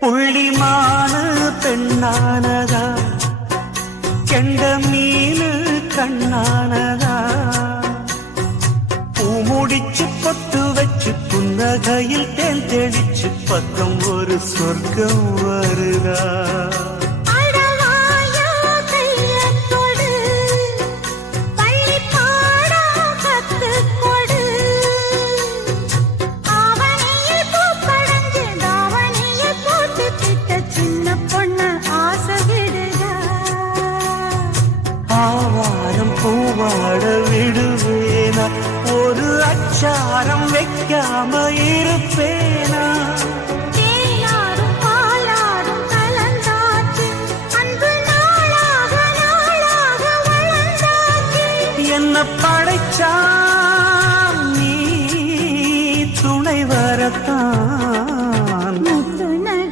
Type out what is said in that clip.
புள்ளிமானு பெண்ணானதா, கெண்ட மீனு கண்ணானதா, பூமுடிச்சு பொட்டு வச்சு புன்னகையில் தேன் தெளிச்சு பக்கம் ஒரு சொர்க்கம் வருதா. ஆவாரம் பூவாட விடுவேனா, ஒரு அச்சாரம் வைக்காம இருப்பே.